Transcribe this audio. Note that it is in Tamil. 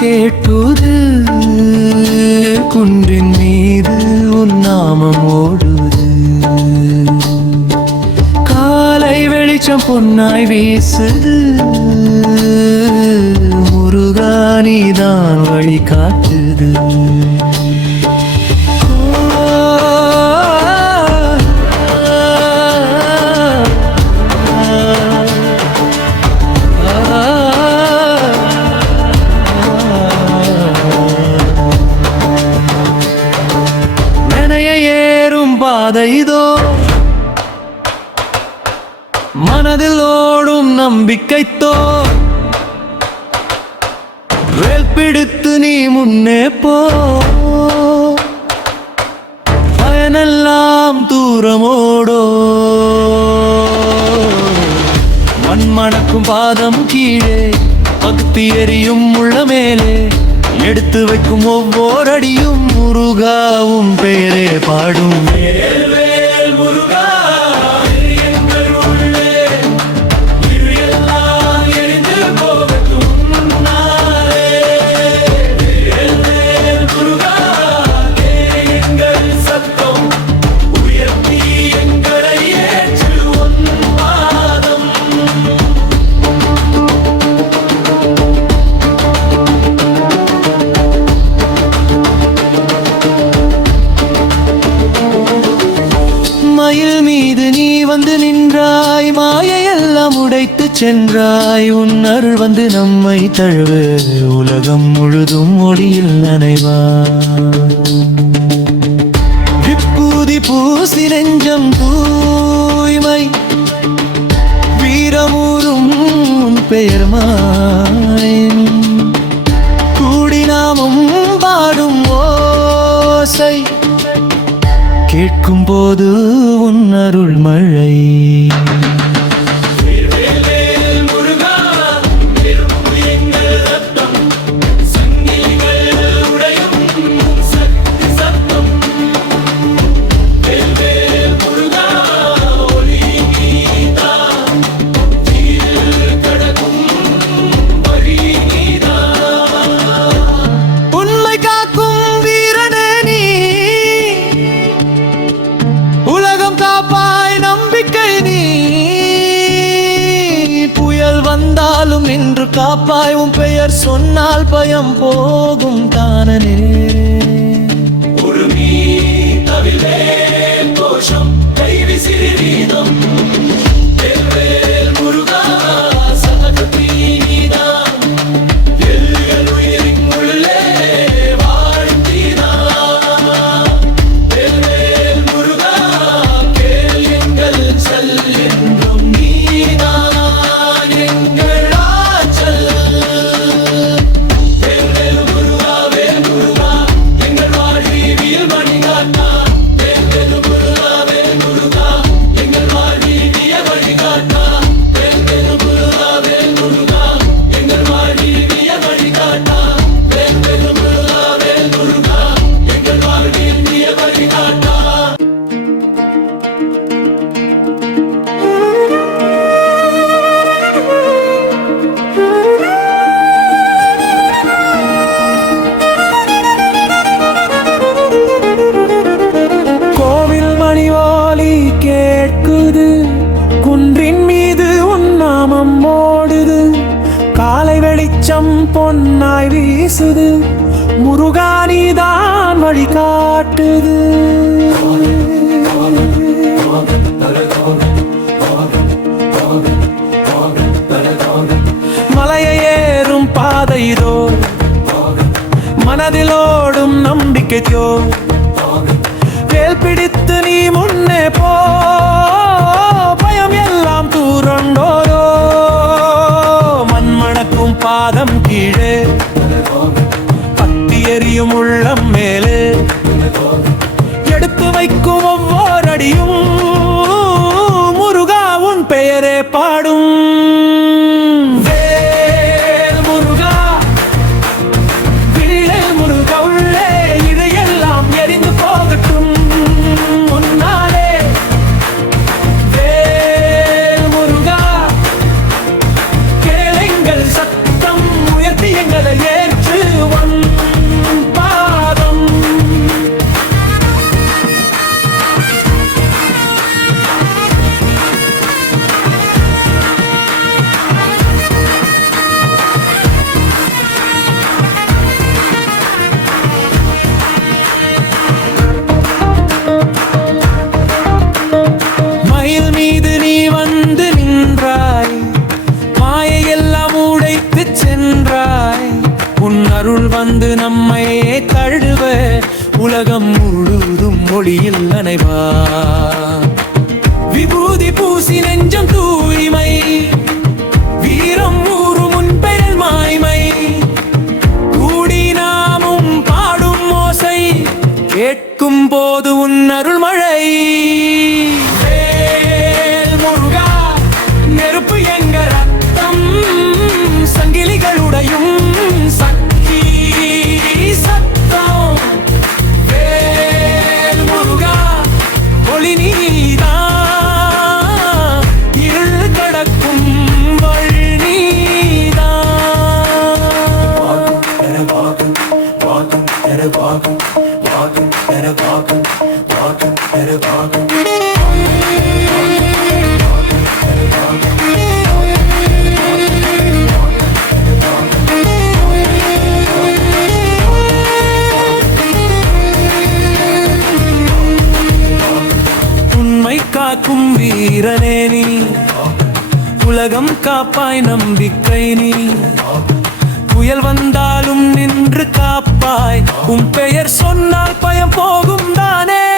கேட்டுது, குன்றின் மீது உன் நாமம் ஓடுது. காலை வெளிச்சம் பொன்னாய் வீசுது, முருகா நீதான் வழி காட்டுது. பாதைதோ மனதில் ஓடும் நம்பிக்கைத்தோ, வேல் பிடித்து நீ முன்னே போ, பயனெல்லாம் தூரமோடோ. மண்மணக்கும் பாதம் கீழே, பக்தி எரியும் உள்ள மேலே, எடுத்து வைக்கும் ஒவ்வொரு அடியும் முருகாவும் பெயரே பாடும். மயில் மீது நீ வந்து நின்றாய், மாயையெல்லாம் உடைத்து சென்றாய். உன் அருள் வந்து நம்மை தழுவு, உலகம் முழுதும் ஒளியில் நனைவார். விப்பூதி பூசி நெஞ்சம் தூய்மை, வீரமூரும் உன் பெயர் மாயின், கூடி நாமும் பாடும் ஓசை, கேட்கும் போது உன் அருள் மழை. வந்தாலும் நின்று காப்பாய், உன் பெயர் சொன்னால் பயம் போகும் தானனே. உருமி தவிலே கோஷம் கைவிசிறி வீதம், முருகா சதகதி நீதான், எல்கள் உயிரின் உள்ளே வாழ்ந்தீதான். முருகா கேள் எங்கள் செல் என்றும் நீதான். குன்றின் மீது உன் நாமம் ஓடுது, காலை வெளிச்சம் பொன்னாய் வீசுது, முருகா நீதான் வழி காட்டுது. மலையை ஏறும் பாதைதோ, மனதிலோடும் நம்பிக்கையோ, வேல் பிடித்து நீ முன்னே போ, பயம் எல்லாம் தூரண்டோரோ. மண்மணக்கும் பாதம் கீழே, பக்தி எரியும் உள்ளம் மேலே, எடுத்து வைக்கும் ஒவ்வொரு அடியும் முருகா உன் பெயரே பாடும். சத்தம் உயர்த்தி எங்களை ஏற்று வீரனே நீ, உலகம் காப்பாய் நம்பிக்கை நீ. புயல் வந்தாலும் நின்று காப்பாய், உன் பெயர் சொன்னால் பயம் போகும் தானே.